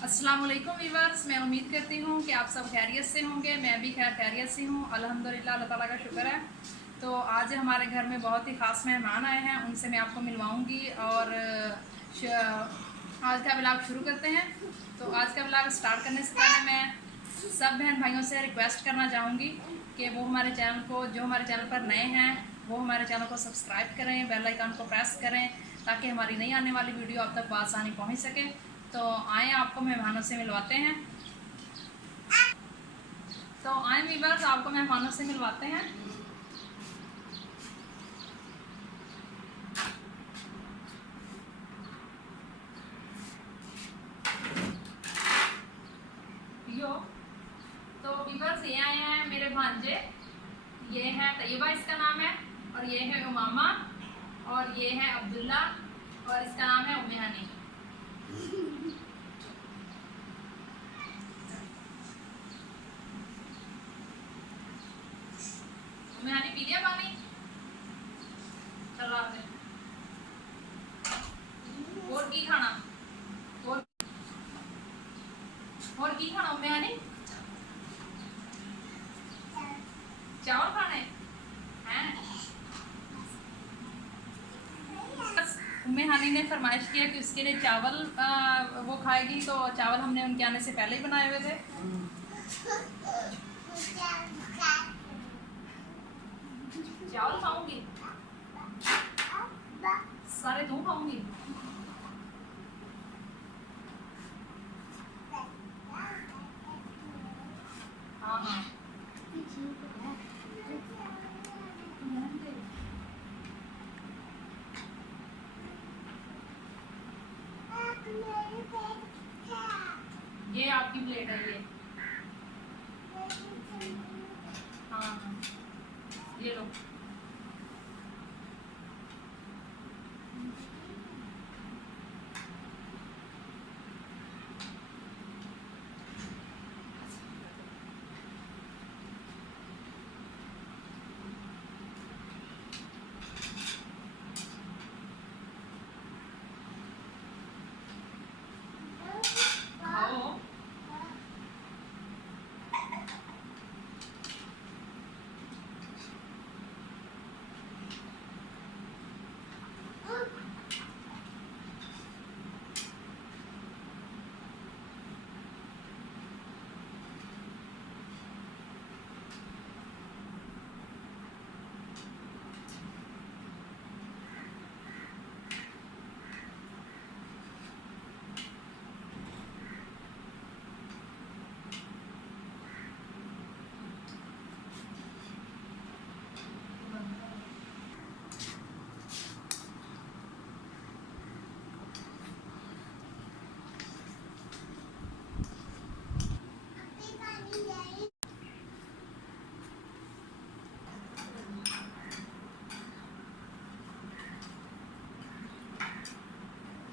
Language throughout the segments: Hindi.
अस्सलाम वालेकुम वीवर्स, मैं उम्मीद करती हूँ कि आप सब खैरियत से होंगे। मैं भी खैरियत से हूँ, अल्हम्दुलिल्लाह, अल्लाह ताला का शुक्र है। तो आज हमारे घर में बहुत ही ख़ास मेहमान आए हैं, उनसे मैं आपको मिलवाऊँगी और आज का व्लॉग शुरू करते हैं। तो आज का व्लॉग स्टार्ट करने से पहले मैं सब बहन भाइयों से रिक्वेस्ट करना चाहूँगी कि वो हमारे चैनल को, जो हमारे चैनल पर नए हैं, वो हमारे चैनल को सब्सक्राइब करें, बेल आइकन को प्रेस करें ताकि हमारी नई आने वाली वीडियो आप तक बआसानी पहुँच सके। तो आए आपको मेहमानों से मिलवाते हैं। तो आए वीवर्स, आपको मेहमानों से मिलवाते हैं। यो तो वीवर्स, ये आए हैं मेरे भांजे। ये है तैयबा, इसका नाम है, और ये है उमामा, और ये है अब्दुल्ला, और इसका नाम है उम्मे हनी। उम्मे हनी पी लिया पानी? चलो आप दे। और की खाना? और की खाना उम्मे हनी? चावल खाने हैं? उम्मे हानी ने फरमाइश किया कि उसके लिए चावल वो खाएगी, तो चावल हमने उनके आने से पहले ही बनाए हुए थे। चावल खाऊंगी, सारे तुम खाऊंगी। हाँ हाँ, ये आपकी प्लेट है ये। हाँ हाँ, ये लो। खाओ।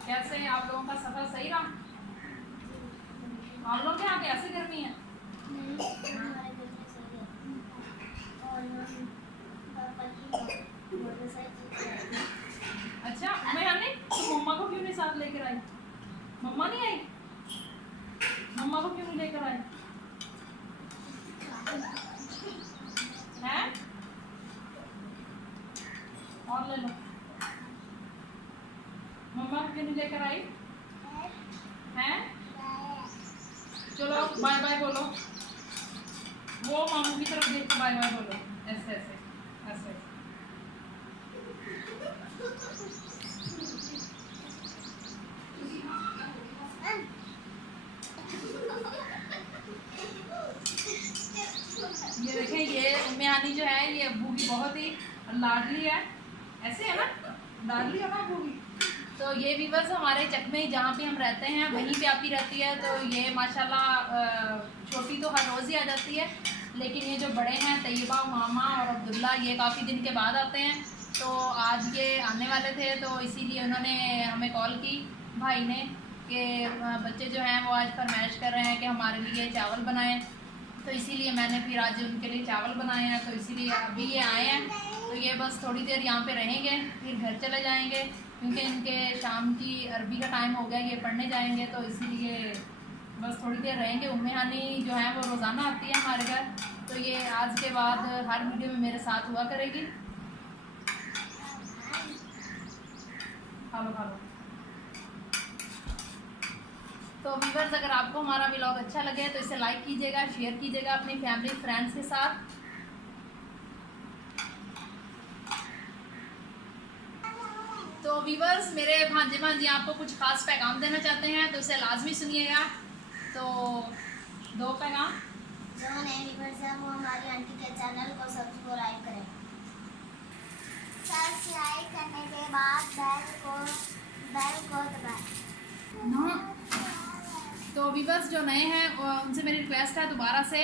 कैसे आप लोगों का सफर सही रहा? आप लोग यहाँ कैसे गर्मी है? अच्छा, मैं हमने मम्मा को क्यों नहीं साथ लेकर आई? मम्मा नहीं आई? मम्मा को क्यों नहीं लेकर आई? हैं? और ले लो। मम्मा को क्यों नहीं लेकर आई? हैं? चलो बाय बाय बोलो। वो मामू की तरफ देख के बाय बाय बोलो। ऐसे ऐसे ऐसे। ये देखें, ये उम्मे हानी जो है, ये अब्बू की बहुत ही लाडली है। ऐसे है ना, लाडली है ना अब्बू की। तो ये वीवर्स हमारे चकमे जहाँ पे हम रहते हैं वहीं पे आती रहती है। तो ये माशाल्लाह छोटी तो हर रोज़ ही आ जाती है, लेकिन ये जो बड़े हैं तैयबा, मामा और अब्दुल्ला, ये काफ़ी दिन के बाद आते हैं। तो आज ये आने वाले थे, तो इसीलिए उन्होंने हमें कॉल की, भाई ने, कि बच्चे जो हैं वो आज फरमाइश कर रहे हैं कि हमारे लिए चावल बनाएं। तो इसीलिए मैंने फिर आज उनके लिए चावल बनाए हैं। तो इसीलिए अभी ये आए हैं, तो ये बस थोड़ी देर यहाँ पे रहेंगे, फिर घर चले जाएंगे, क्योंकि इनके शाम की अरबी का टाइम हो गया, ये पढ़ने जाएंगे। तो इसीलिए बस थोड़ी देर रहेंगे। उम्मे हानी जो है वो रोज़ाना आती है हमारे घर, तो ये आज के बाद हर वीडियो में मेरे साथ हुआ करेगी। खा लो खा लो। तो व्यूअर्स, अगर आपको हमारा व्लॉग अच्छा लगे तो इसे लाइक कीजिएगा, शेयर कीजिएगा अपनी फैमिली फ्रेंड्स के साथ। तो व्यूअर्स, मेरे भांजे भांजी आपको कुछ खास पैगाम देना चाहते हैं, तो इसे लाजमी सुनिएगा। तो 2 पैगाम। जो नए व्यूअर्स हैं वो हमारी आंटी के चैनल को सब्सक्राइब करें। सब्सक्राइब करने के बाद बेल को दबाएं। तो व्यूअर्स जो नए हैं उनसे मेरी रिक्वेस्ट है दोबारा से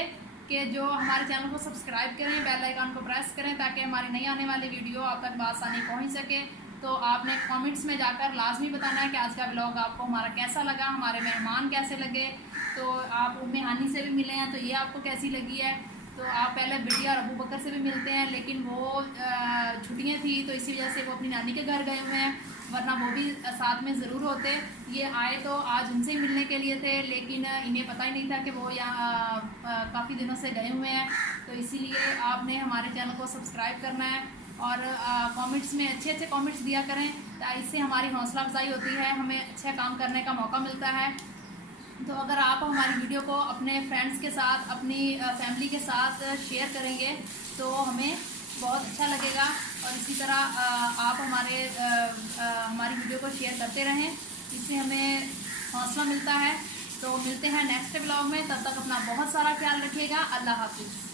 कि जो हमारे चैनल को सब्सक्राइब करें, बेल आइकन को प्रेस करें, ताकि हमारी नई आने वाली वीडियो आप तक बआसानी पहुंच सके। तो आपने कमेंट्स में जाकर लाजमी बताना है कि आज का व्लॉग आपको हमारा कैसा लगा, हमारे मेहमान कैसे लगे। तो आप उम्मे हानी से भी मिले हैं, तो ये आपको कैसी लगी है। तो आप पहले बिटिया और अबू बकर से भी मिलते हैं, लेकिन वो छुट्टियाँ थी तो इसी वजह से वो अपनी नानी के घर गए हुए हैं, वरना वो भी साथ में ज़रूर होते। ये आए तो आज उनसे ही मिलने के लिए थे, लेकिन इन्हें पता ही नहीं था कि वो यहाँ काफ़ी दिनों से गए हुए हैं। तो इसीलिए आपने हमारे चैनल को सब्सक्राइब करना है और कमेंट्स में अच्छे अच्छे कमेंट्स दिया करें, इससे हमारी हौसला अफजाई होती है, हमें अच्छा काम करने का मौका मिलता है। तो अगर आप हमारी वीडियो को अपने फ्रेंड्स के साथ, अपनी फैमिली के साथ शेयर करेंगे तो हमें बहुत अच्छा लगेगा। और इसी तरह आप हमारी वीडियो को शेयर करते रहें, इससे हमें हौसला मिलता है। तो मिलते हैं नेक्स्ट व्लॉग में, तब तक अपना बहुत सारा ख्याल रखिएगा। अल्लाह हाफिज़।